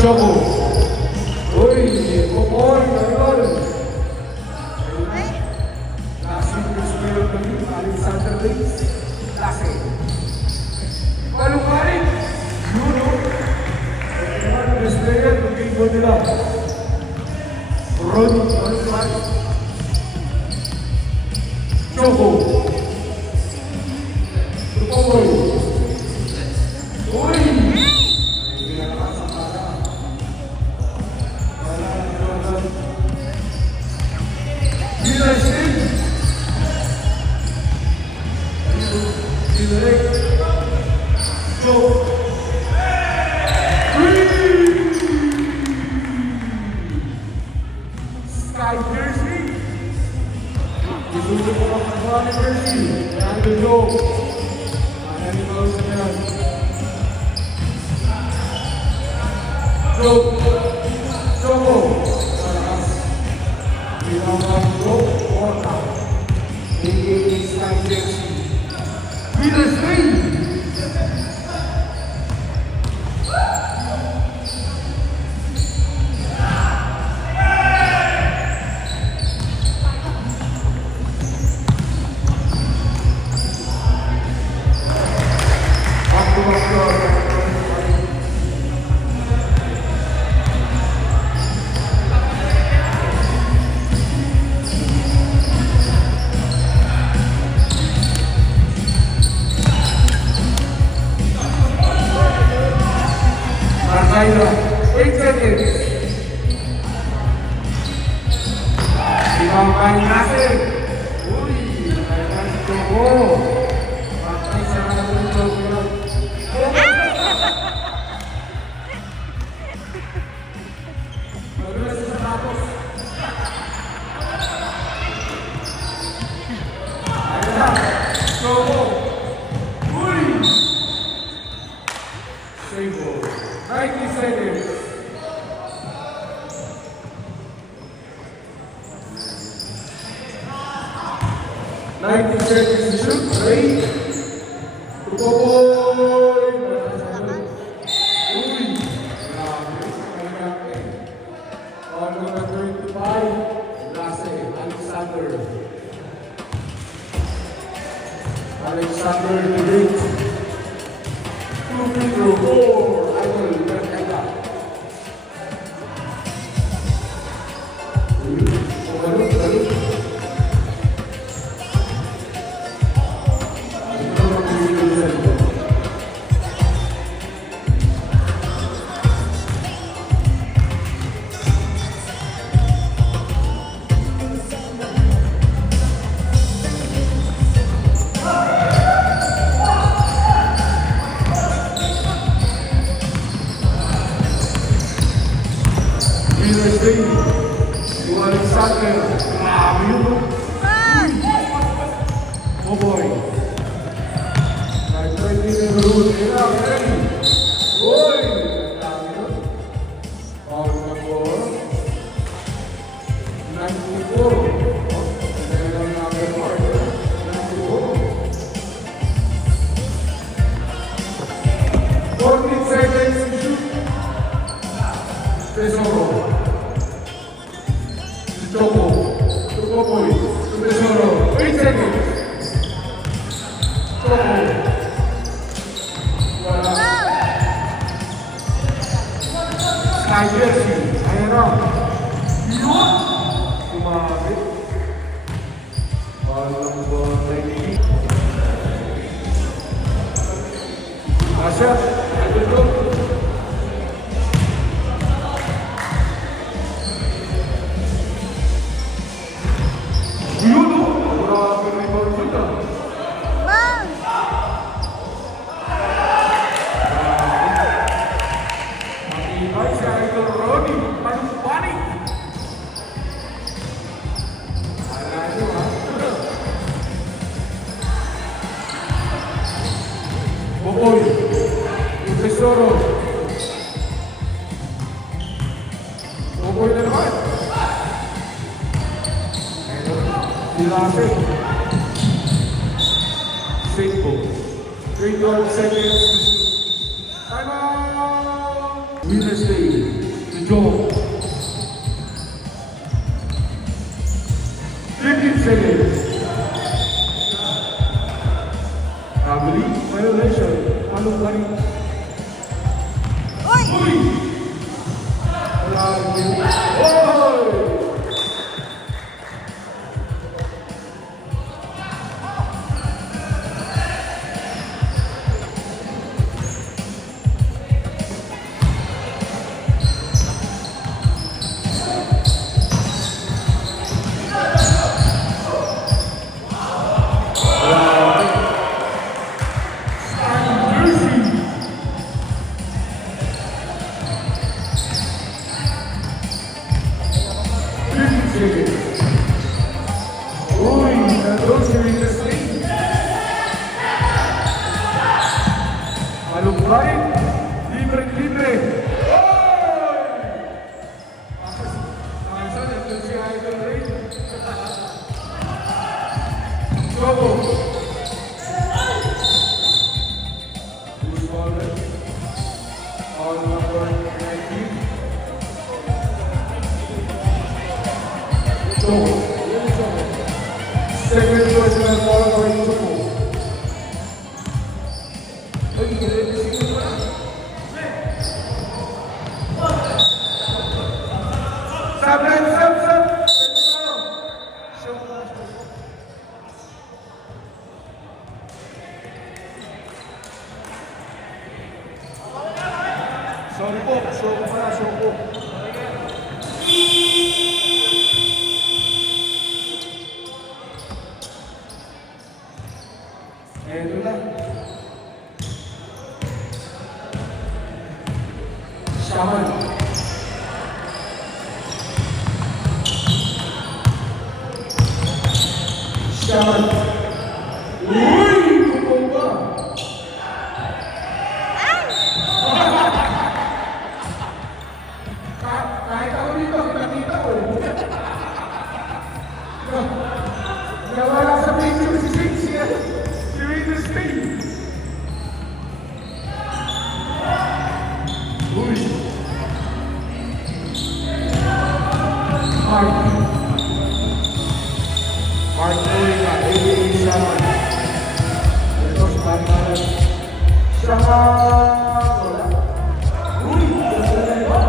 Choco. Uy, Popoy, Marlon. Lasing Crispero kami, Alexander Riggs. Lasing. Paluparin. Yuno. Ang best player, looking for nila. Ronnie, Paluparin. Choco. Popoy. Uy. Sky Jersey. Isuso po ang Sky Jersey. Nando Joe. Animals na yan. Joe. Choco. Malakas. Pinawang Joe. Orta. A.K.A. Sky Jersey. Winners Day. Marcelo, 8 seconds. Ibang kain natin. Uy, kailan ito ko. Bakit sa natin ito ko. Magulas sa tapos. Ayun na. Choco. Uy. Save ball. 90 seconds. To shoot. Ready? To Popoy. Uy. Grabe. On number 25. Lase. Alexander. Alexander the Great. 2 free throw. 4. Idol. Bertega. Balot. Winners Day. To Alexander. Grabe yun. Oh boy. Like 20 in the room. Ready? Uy! Grabe yun. All the ball. 94. Tesoro. Choco. To Popoy. To Tesoro. 8 seconds. Choco. Wala. Sky Jersey. Ayan na. Yun. Sumabit. Walang botay. Asya. Ito ito. Popoy, Tesoro. Popoy na naman. Dilase. Singko. 3 seconds. Time out! Winners Day. Joe. 15 seconds. Kabli violation. Anong bari? Uy! Uy! Wala. Oy! Uy, na-grocery na sling. Malumbarin. Libre-libre. Oy! Saan ito si Idol Ray? Trouble. Who's fallen? All number 19. Trouble. Second personal foul for Choco. Sab. Sorry po, Choco. Ito na. Shaman. Uy! Kupong ba? Kahit ako dito, kita ko. Nawala sa picture si Sixia. Si Raiders State. Uy! Mark Monica, a.k.a. Shaman. Ito si Mark. Shaman! Wala. Uy! Wala na ba?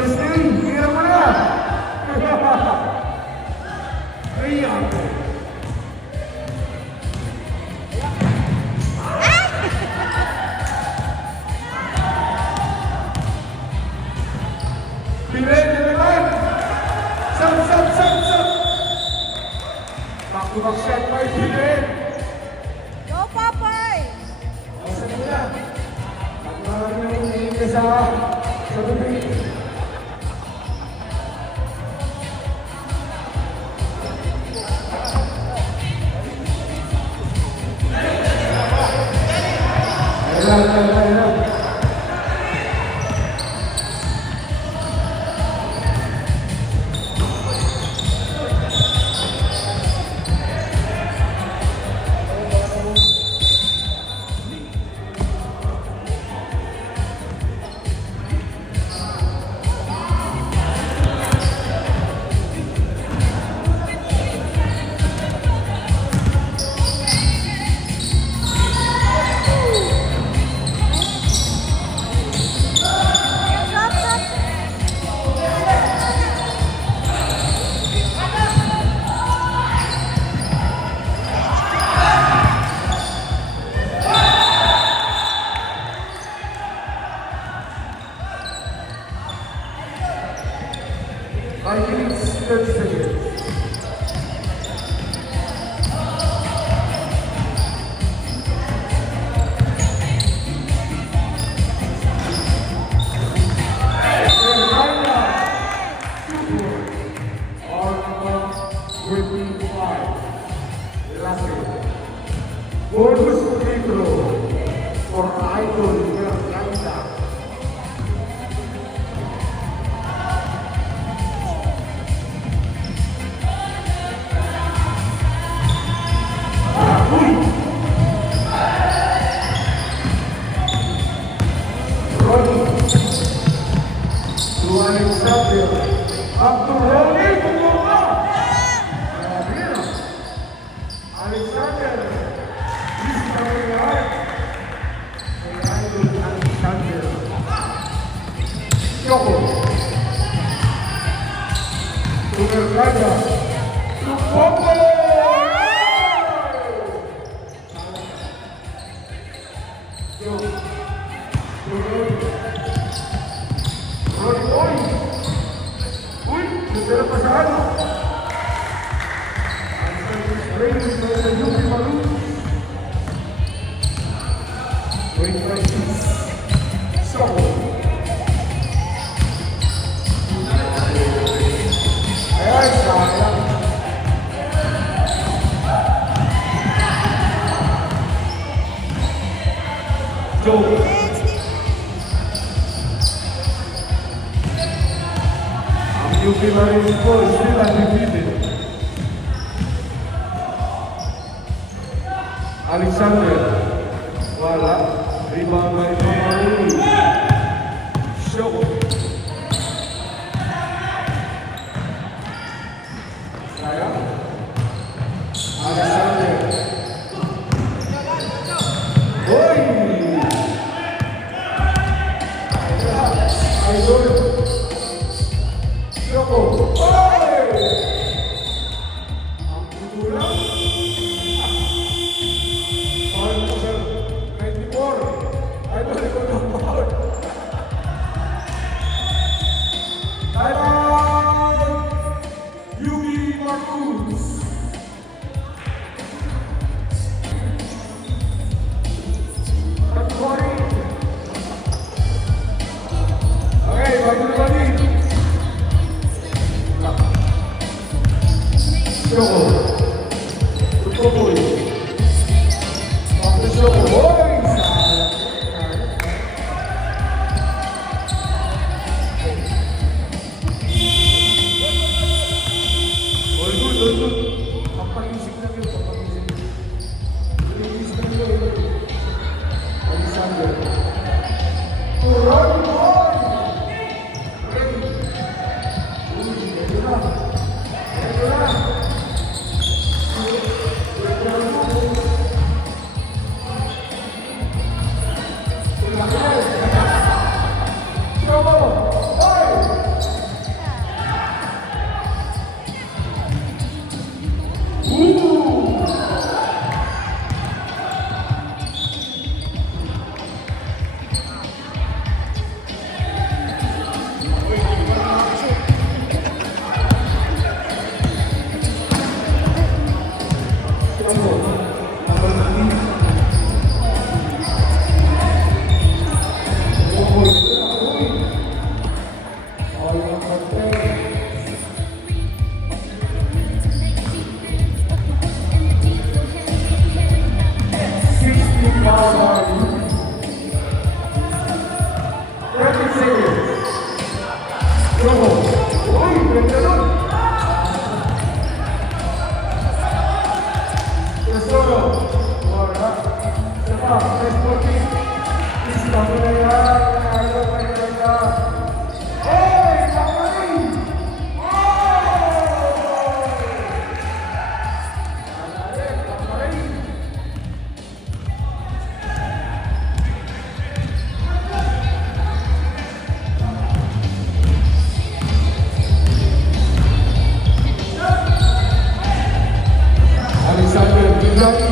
Justin, kira mo na! Ayan. Piren na naman! Sab! Back-to-back shot by Piren! Go, Popeye! Asa mo na? At marami na hinihingi sa bibig. Ayan. 5 minutes, 30 seconds. Bonus free throw for Idol Miranda. Ronnie to Alexander. Up to Ronnie. Alexander. Choco. Supercarga. Popo. Ronnie. Uy, sudah pasahan. Ready for the Yuki Malu. Wait, Choco. Ang UP Marines po still undefeated. Alexander, wala. Rebound by Marines. Choco. Sayang. Alexander. Boy! Idol. Choco. Boy! Ang kukulang. 94. Idol ko ng bawal. Timeout! Yuki Marcus. Okay, balik. Choco. Choco. Choco. Boy! Good. Papagisip lang yun, papagisip. Papagisip lang yun. Alexander. Turon, boy! Ito na. Joko. Uy, ganda nun. Tesoro. Wala. Sapa, Tesoro. Isla mo na yan. Ayaw pa nila ka. Hey, Makarin! Alexander Giuliani.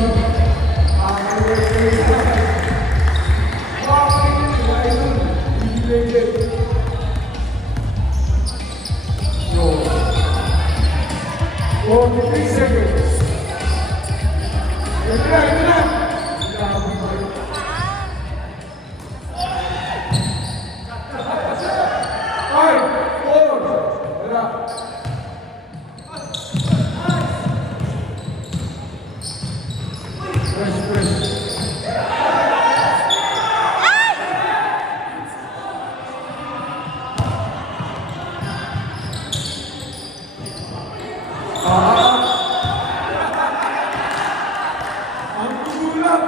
Ang tugulang!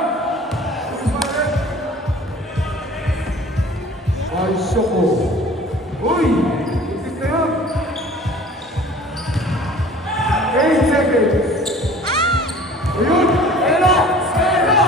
Ay, Soko. Uy! Itis na yun! 8 seconds! Ayun! Ayun na! Ayun na!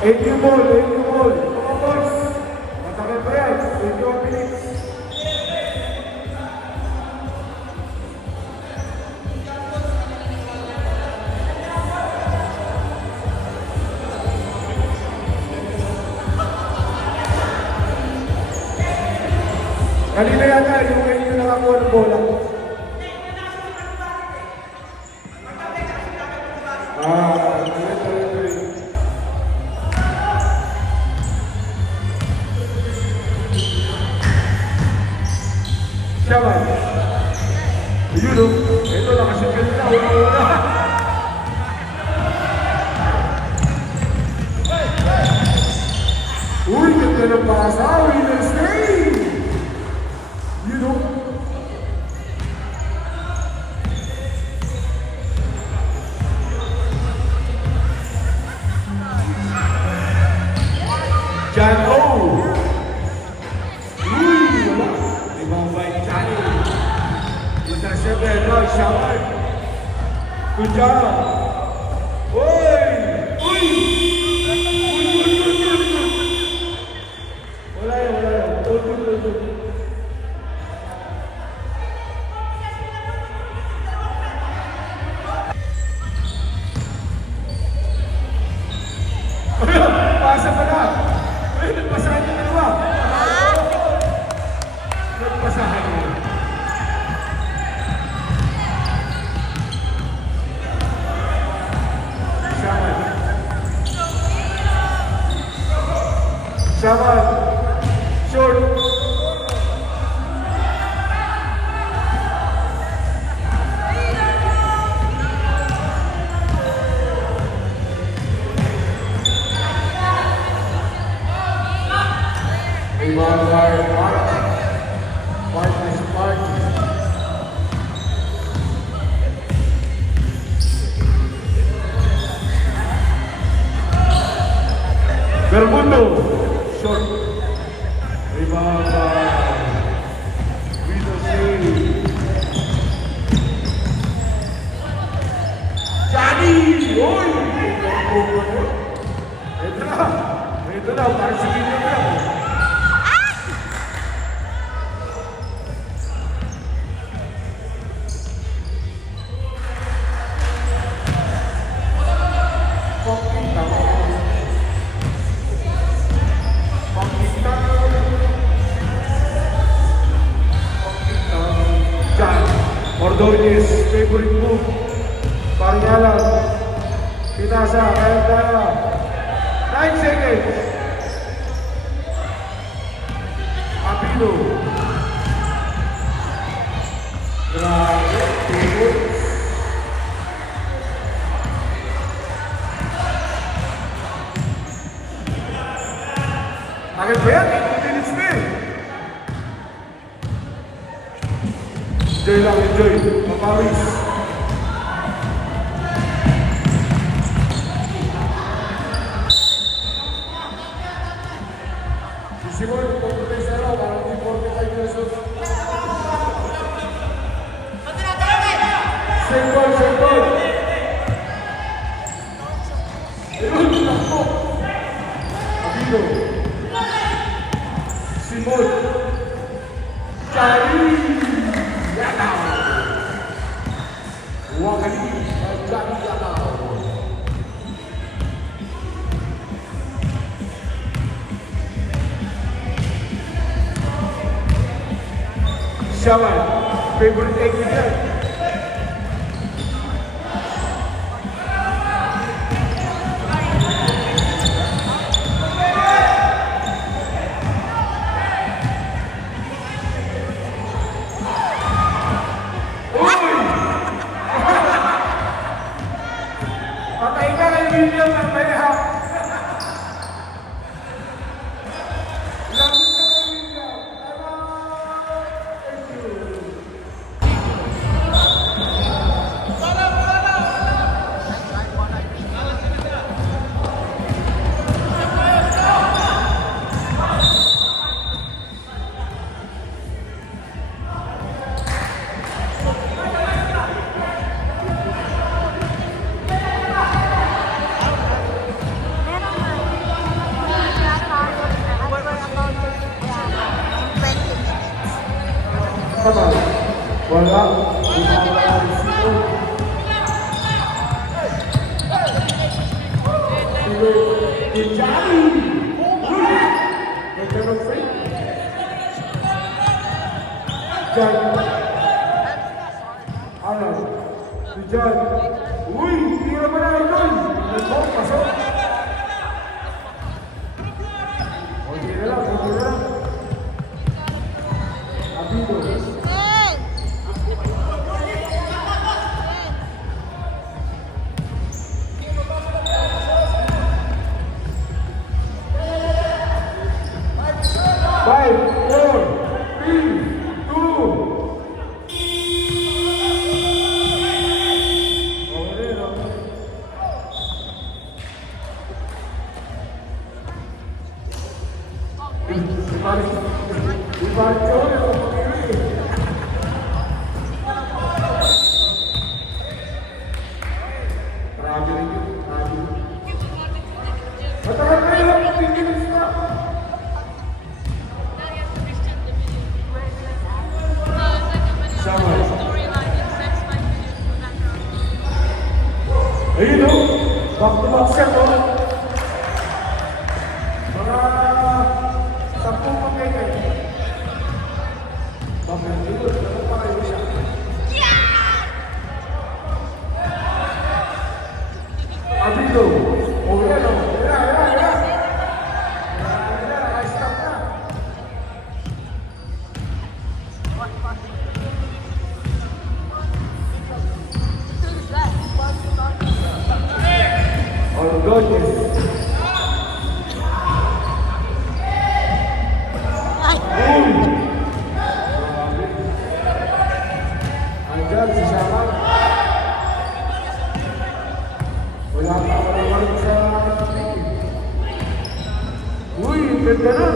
Thank you, Paul. Thank you, Paul. Mga boys, masakit pa yan. Thank you, Felix. Kanina yata, yung kayo nakakuha ng bola. Siapa? Ayun o. Ito, nakasipin na. Una-una. Uy, ganda ng pasa. Winner stay. Yun o. John O. Good job! Uy! Uy! Wala yun, wala yun. Tulog. Pasa pala! Uy, nagpasahan yung dalawa! Nagpasahan yun. Shaman, short. Rebound by Martin. Martin. Bermundo. Short. Rebound by Vito Shea. Johnny! Uy! Ito na. Parang sige nyo na. Ordonez, favorite move. Parnyalan. Pinasa, kaya 9 seconds. Abilo. Grabe, tubos. Agad ba yan? 2 minutes na eh. Enjoy lang, enjoy. Mapawis. Simon, pagpapay sa araw, parang 45 pesos. Same ball, same ball. Ayun, takbo. Abilo. Simon. Chari. Yataw. Wakali. Chari Yataw. Shawan, favorite egg niya. Uy! Patay ka kay William ng mayahap. Lapit ka kay William. Tama. Wala. Ijari. Ganda ng free. Jan. Ano? Si Jan. Uy, tira ba na ito? Pasok, pasok. Okay na lang, okay na lang. Abilo. Five, four, three, two. Okay, okay. Grabe rin yun, grabe. Matagal na yun, pagkikinis na. Ayun o, back to back set o. Mga 10 pagkailan. Bakit dito, ano pa kayo siya? Abilo, o yan o, yan. Naka-stop na. Orgullos. Andyan si Shaman. Wala pa ako naman sa ticket. Uy, ganda na.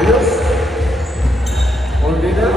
Ayos. Only na.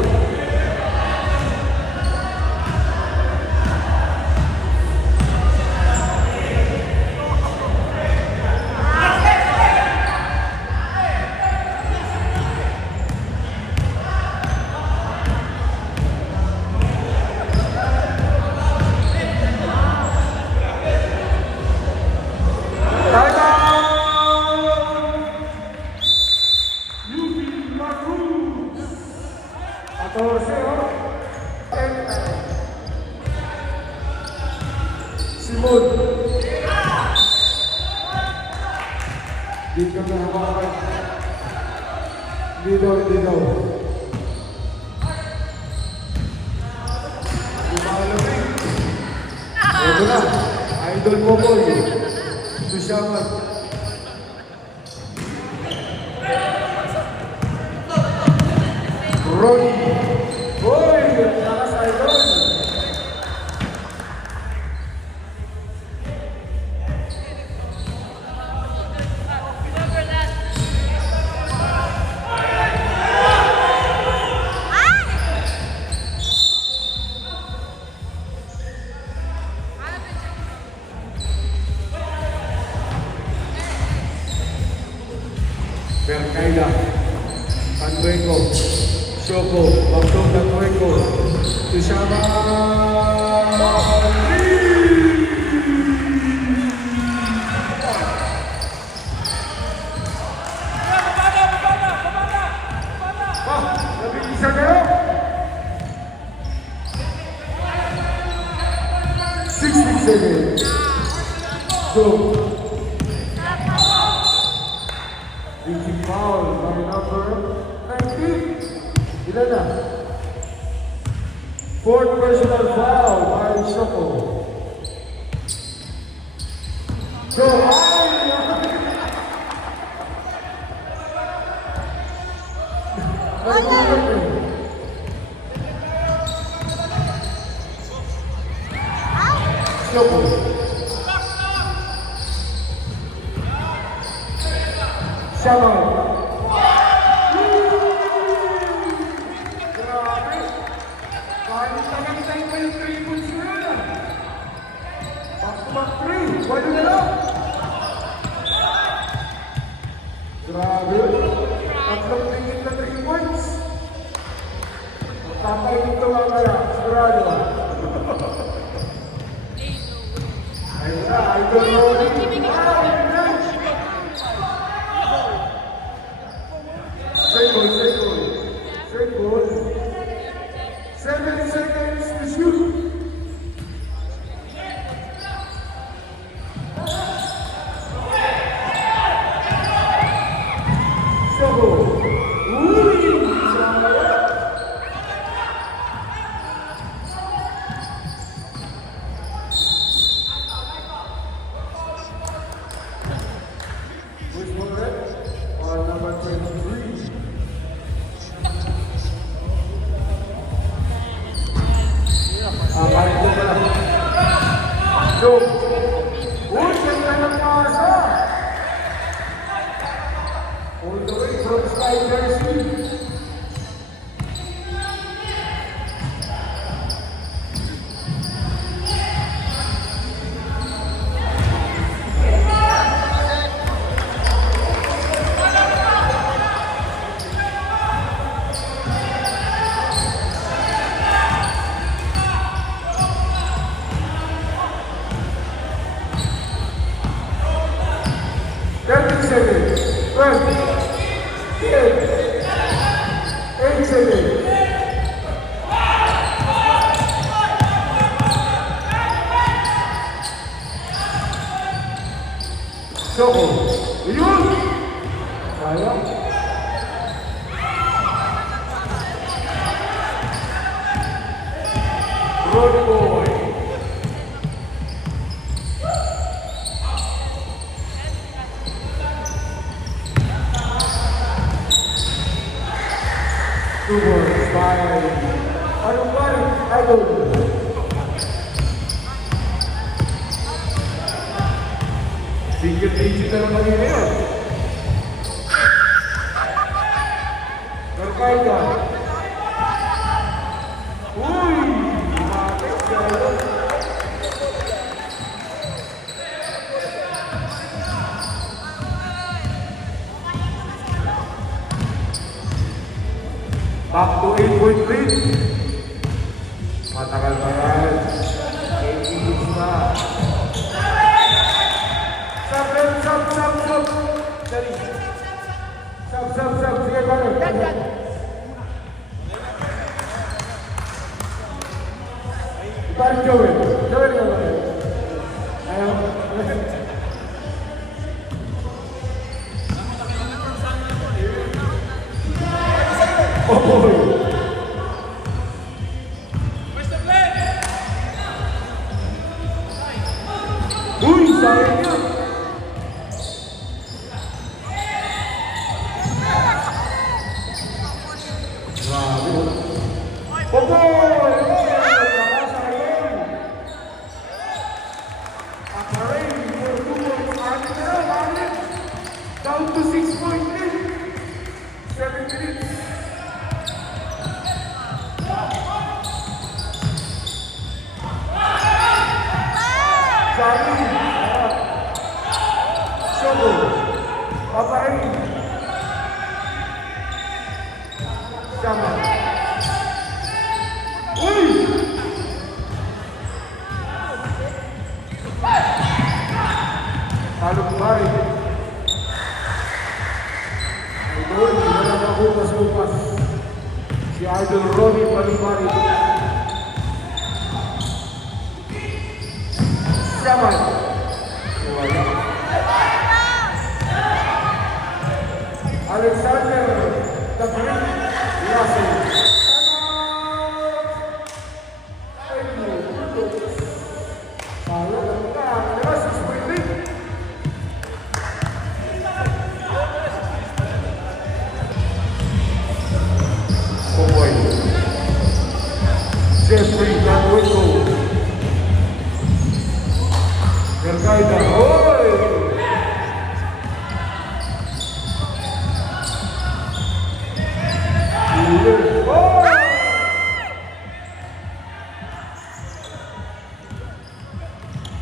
Simon. Di ka na hawakan. Hindi daw. Lumalamig. Ito na. Idol mo po yun. Susyaman. Ronnie. Hoy! Lakas idol. Berkaida, Andreko, Shoko, Bakdong Andreko, Tushama. Labing isa kayo. 60 seconds. Go. Reaching foul by number 19. Ilan na? Fourth personal foul by Shoko. Go! Shoko. Shalom. Grabe. Kahit tagantay pa yung 3 points na yun. Back 3. Walo na lang. Grabe. Tatlong tingin na 3 points. Tatay dito nga kaya. Sigurado. Ayun na. Idol Rolling. Straight ball. 7 seconds to shoot. Shoko. Which one, red? Or number 23? Balik ko pala. So, ulit ka ng pasa. All the way from Sky Jersey. Seconds, 12, 10, 8 seconds. Shoko, yun! Sayang. Road boy. Two words by Idol. Single digital na rin yun. Berkaida. Uy! Bakit gano'n? Back to 8-point lead. Matagal pa yan. 8 minutes pa. Sub. Dali. Sub. Sige, pare. Pare, Joel. Joel ka ba? Uy, sayang yun. Grabe. Popoy! Nakasayang. Aparay, for 2 points. Anin na lang, anin. Down to 6 points din. 7 minutes. Sari. Shogo. Aparay. Sama. Uy! Talog bari. Idol, wala na bukas-bukas. Si Idol Ronnie Palibari. Saman. Wala. Alexander the Great Russell. Jeffrey Danwico. Vergaida. Hoy!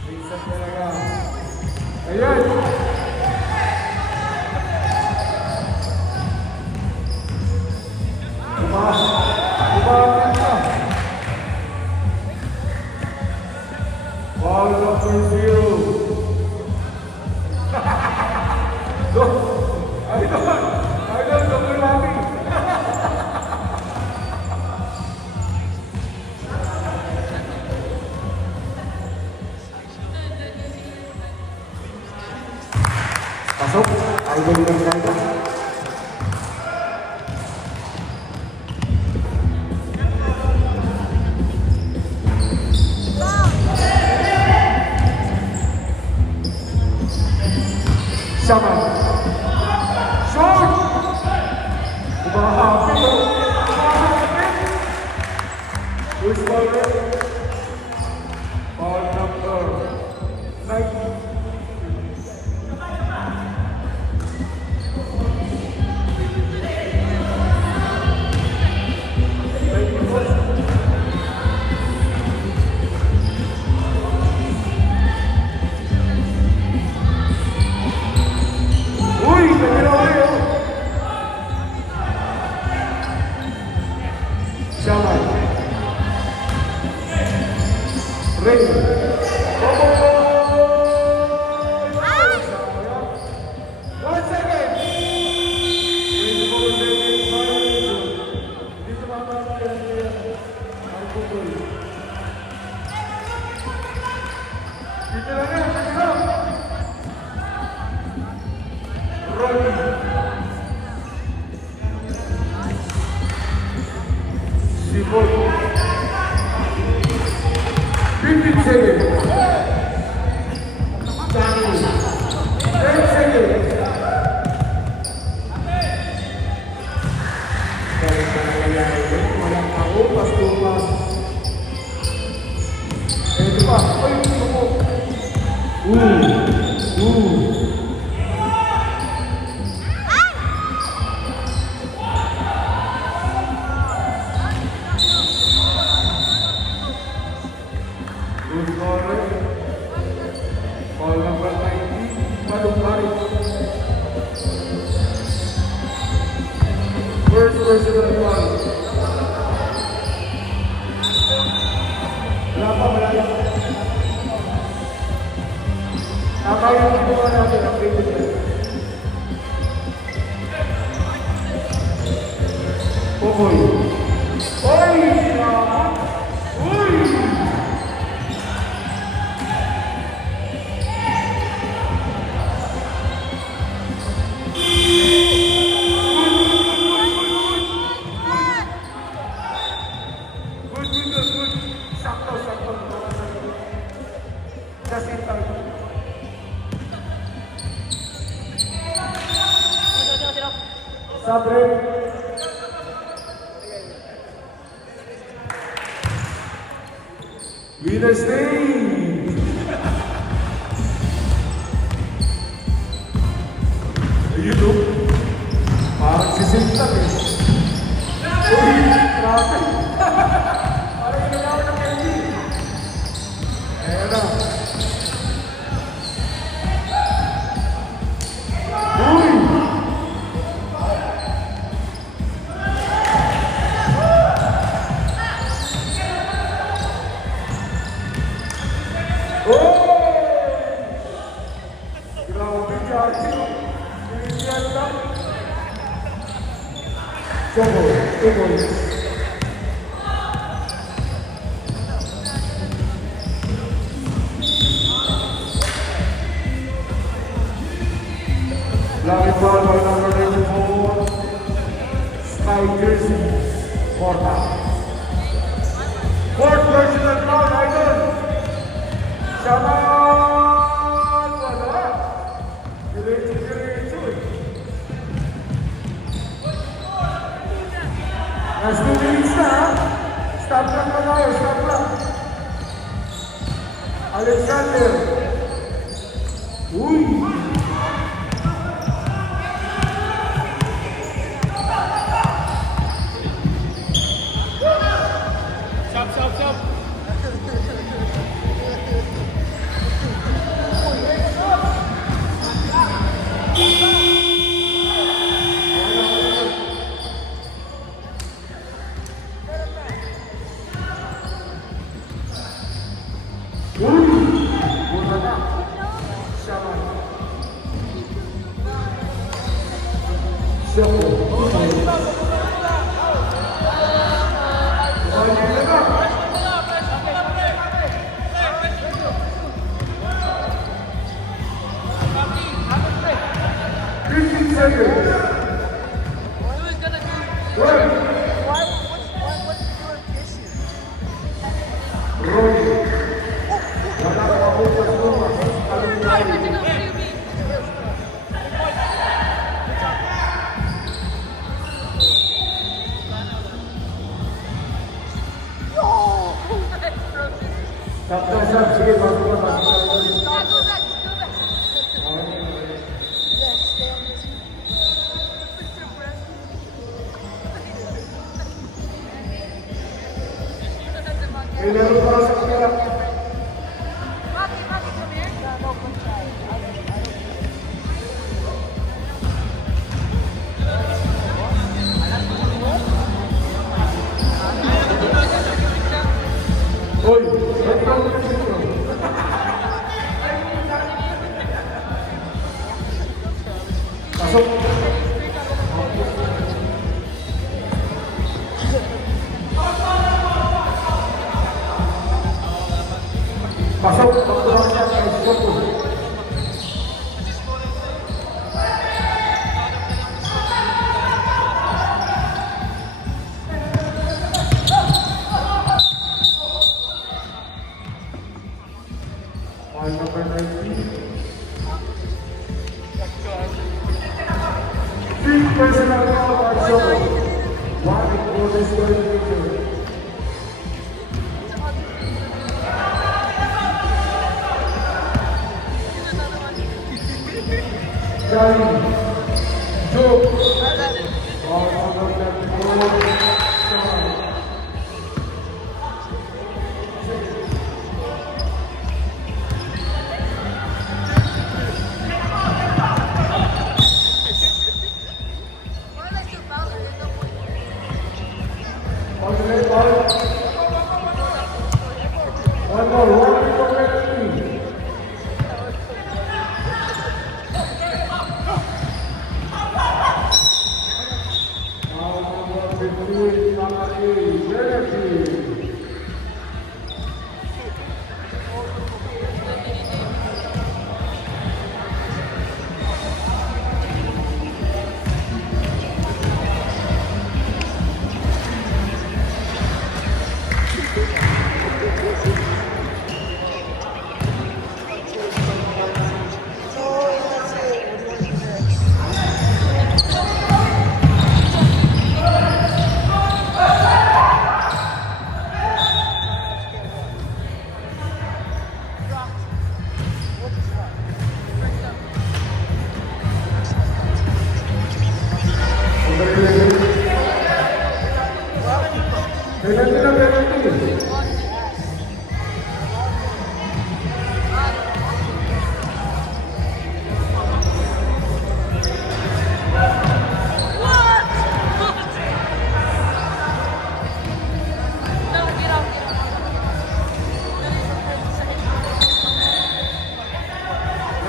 Minsan talaga. Ayan. Kumapit na. Ball number 0. Idol, double lobby. Pasok, Idol ng kanta. Sama. Shot! Kumahapit o. Who's ball red? Ball number 9. Ring. One second. Dito lang yan, check it out. Rolling. Sipol. 15 seconds. Danny. 10 seconds. Balik na nangyayari. Walang paupas-tupas. Ito pa. Ay, ito po. Good corner. Ball number 19. Malumbari. First personal foul. Wala pa, wala. Tama yung ginawa natin ang critical. Popoy. Oy! Uy! Sakto. Just in time. Sabre. Winner stay. Ayun o. Parang sisintan eh. Uy, grabe. Parang inalaw ng Kelly. Ayan na. Uy! Oh! Grabe, Jackie. Pinigyan lang. Two points. Lucky ball by number 94, Sky Jersey, Porta. Fourth personal foul, Idol. Shaman! Wala. Diretso eh. Last 2 minutes na ha. Stop lang na tayo, stop lang. Alexander. Uy! Stop. Sige, bago pa. May laro para sa kanila. Hoy, pasok. Pasok, pagkulang siya kay Soko. Point number 19. Three personal foul by Soko. One important score in the picture. Johnny, Joe, all number 34, Sean. Alternate ball. One more, one more,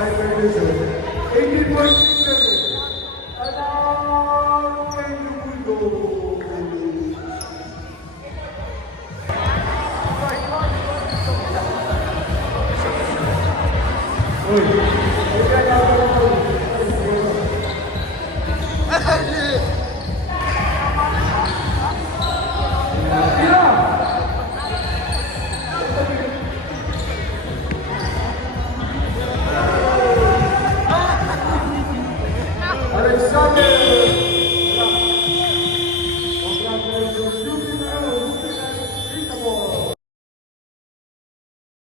high condition. 18.67. Alam kay Lugundo. Uy,